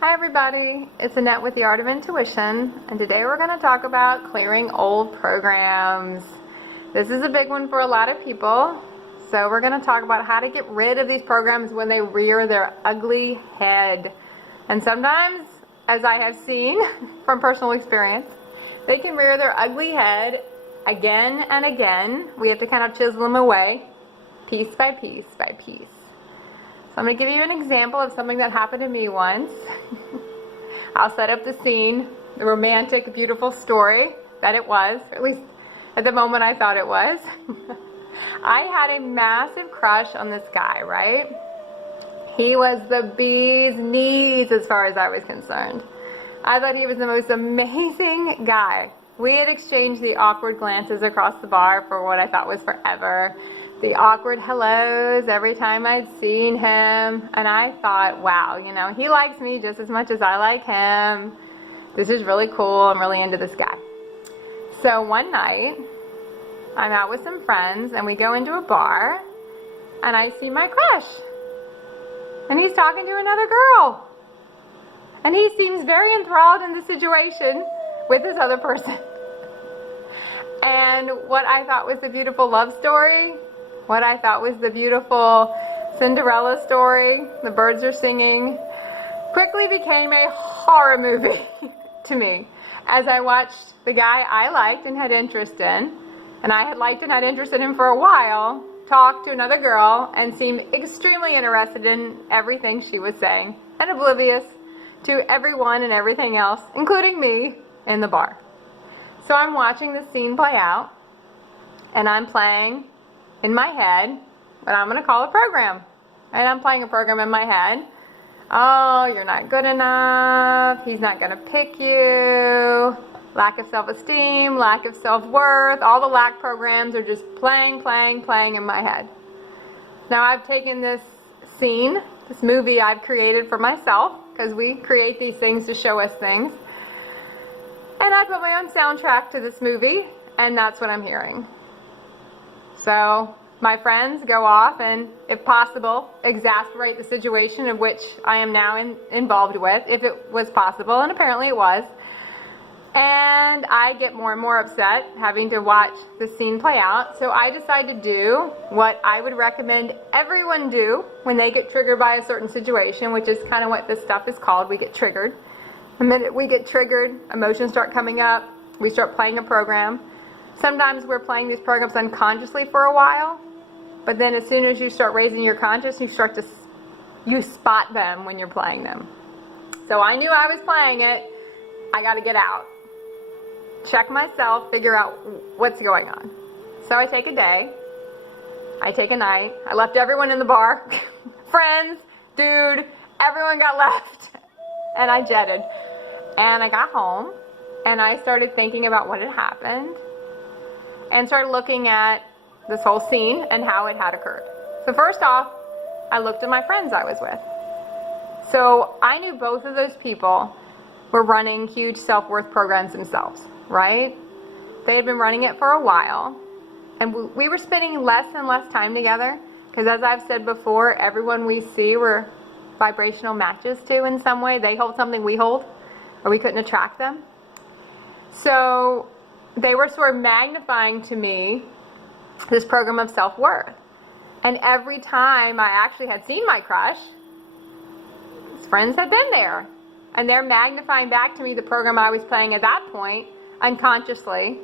Hi everybody, it's Annette with The Art of Intuition, and today we're going to talk about clearing old programs. This is a big one for a lot of people, so we're going to talk about how to get rid of these programs when they rear their ugly head. And sometimes, as I have seen from personal experience, they can rear their ugly head again and again. We have to kind of chisel them away, piece by piece by piece. I'm going to give you an example of something that happened to me once. I'll set up the scene, the romantic, beautiful story that it was, or at least at the moment I thought it was. I had a massive crush on this guy, right? He was the bee's knees as far as I was concerned. I thought he was the most amazing guy. We had exchanged the awkward glances across the bar for what I thought was forever. The awkward hellos every time I'd seen him, and I thought, wow, he likes me just as much as I like him. This is really cool. I'm really into this guy. So one night, I'm out with some friends, and we go into a bar, and I see my crush. And he's talking to another girl. And he seems very enthralled in the situation with this other person. And what I thought was a beautiful love story, what I thought was the beautiful Cinderella story, the birds are singing, quickly became a horror movie to me as I watched the guy I liked and had interest in, and I had liked and had interest in him for a while, talk to another girl and seem extremely interested in everything she was saying and oblivious to everyone and everything else, including me, in the bar. So I'm watching this scene play out, and I'm playing in my head what I'm going to call a program. And I'm playing a program in my head. Oh, you're not good enough. He's not going to pick you. Lack of self-esteem, lack of self-worth. All the lack programs are just playing in my head. Now I've taken this scene, this movie I've created for myself, because we create these things to show us things. And I put my own soundtrack to this movie, and that's what I'm hearing. So my friends go off and, if possible, exasperate the situation of which I am now involved with, if it was possible, and apparently it was. And I get more and more upset having to watch the scene play out. So I decide to do what I would recommend everyone do when they get triggered by a certain situation, which is kind of what this stuff is called. We get triggered. The minute we get triggered, emotions start coming up. We start playing a program. Sometimes we're playing these programs unconsciously for a while, but then as soon as you start raising your conscious, you spot them when you're playing them. So I knew I was playing it. I got to get out. Check myself, figure out what's going on. So I take a day. I take a night. I left everyone in the bar. Friends, dude, everyone got left. And I jetted. And I got home, and I started thinking about what had happened, and started looking at this whole scene and how it had occurred. So first off, I looked at my friends I was with. So I knew both of those people were running huge self-worth programs themselves, right? They had been running it for a while, and we were spending less and less time together, because as I've said before, everyone we see we're vibrational matches to in some way. They hold something we hold, or we couldn't attract them. So they were sort of magnifying to me this program of self-worth. And every time I actually had seen my crush, his friends had been there. And they're magnifying back to me the program I was playing at that point, unconsciously.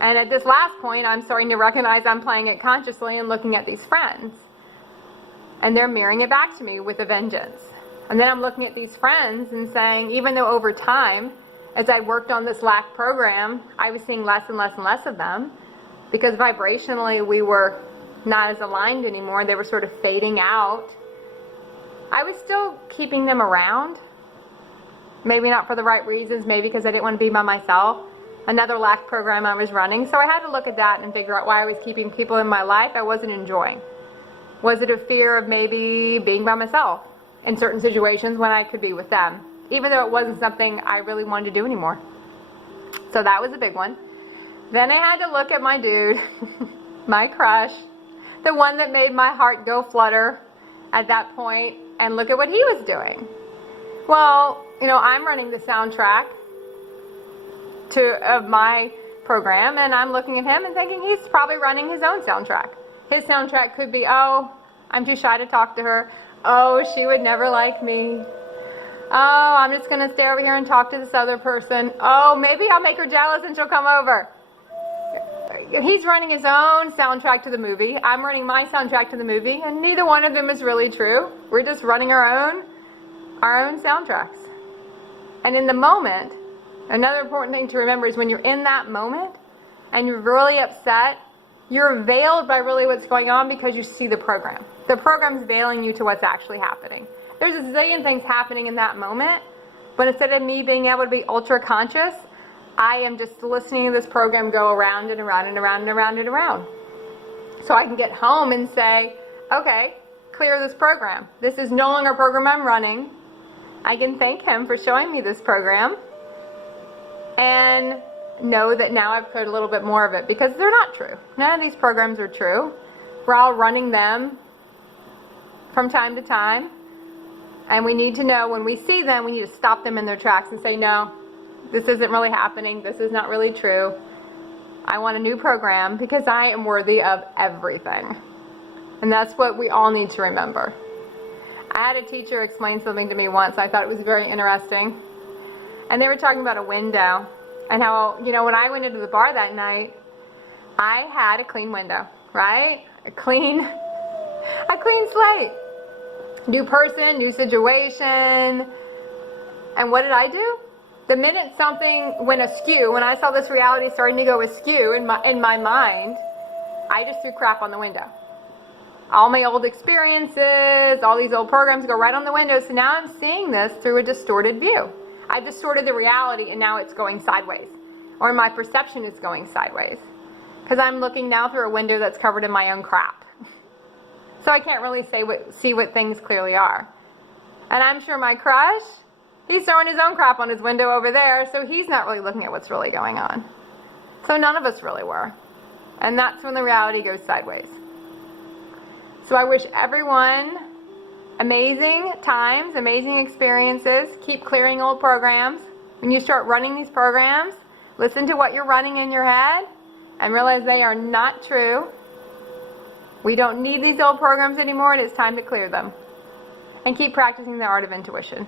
And at this last point, I'm starting to recognize I'm playing it consciously and looking at these friends. And they're mirroring it back to me with a vengeance. And then I'm looking at these friends and saying, even though over time, as I worked on this lack program, I was seeing less and less and less of them, because vibrationally we were not as aligned anymore. They were sort of fading out. I was still keeping them around. Maybe not for the right reasons, maybe because I didn't want to be by myself. Another lack program I was running. So I had to look at that and figure out why I was keeping people in my life I wasn't enjoying. Was it a fear of maybe being by myself in certain situations when I could be with them, even though it wasn't something I really wanted to do anymore? So that was a big one. Then I had to look at my dude, my crush, the one that made my heart go flutter at that point, and look at what he was doing. Well, I'm running the soundtrack of my program, and I'm looking at him and thinking he's probably running his own soundtrack. His soundtrack could be, oh, I'm too shy to talk to her. Oh, she would never like me. Oh, I'm just going to stay over here and talk to this other person. Oh, maybe I'll make her jealous and she'll come over. He's running his own soundtrack to the movie. I'm running my soundtrack to the movie, and neither one of them is really true. We're just running our own soundtracks. And in the moment, another important thing to remember is when you're in that moment and you're really upset, you're veiled by really what's going on because you see the program. The program's veiling you to what's actually happening. There's a zillion things happening in that moment, but instead of me being able to be ultra conscious, I am just listening to this program go around and around and around and around and around. So I can get home and say, okay, clear this program. This is no longer a program I'm running. I can thank him for showing me this program and know that now I've cleared a little bit more of it, because they're not true. None of these programs are true. We're all running them from time to time, and we need to know when we see them, we need to stop them in their tracks and say, no, this isn't really happening. This is not really true. I want a new program because I am worthy of everything. And that's what we all need to remember. I had a teacher explain something to me once. I thought it was very interesting. And they were talking about a window and how, when I went into the bar that night, I had a clean window, right? A clean slate. New person, new situation. And what did I do? The minute something went askew, when I saw this reality starting to go askew in my mind, I just threw crap on the window. All my old experiences, all these old programs go right on the window. So now I'm seeing this through a distorted view. I distorted the reality, and now it's going sideways. Or my perception is going sideways. Because I'm looking now through a window that's covered in my own crap. So I can't really see what things clearly are. And I'm sure my crush, he's throwing his own crap on his window over there, so he's not really looking at what's really going on. So none of us really were. And that's when the reality goes sideways. So I wish everyone amazing times, amazing experiences. Keep clearing old programs. When you start running these programs, listen to what you're running in your head and realize they are not true. We don't need these old programs anymore, and it's time to clear them. And keep practicing the art of intuition.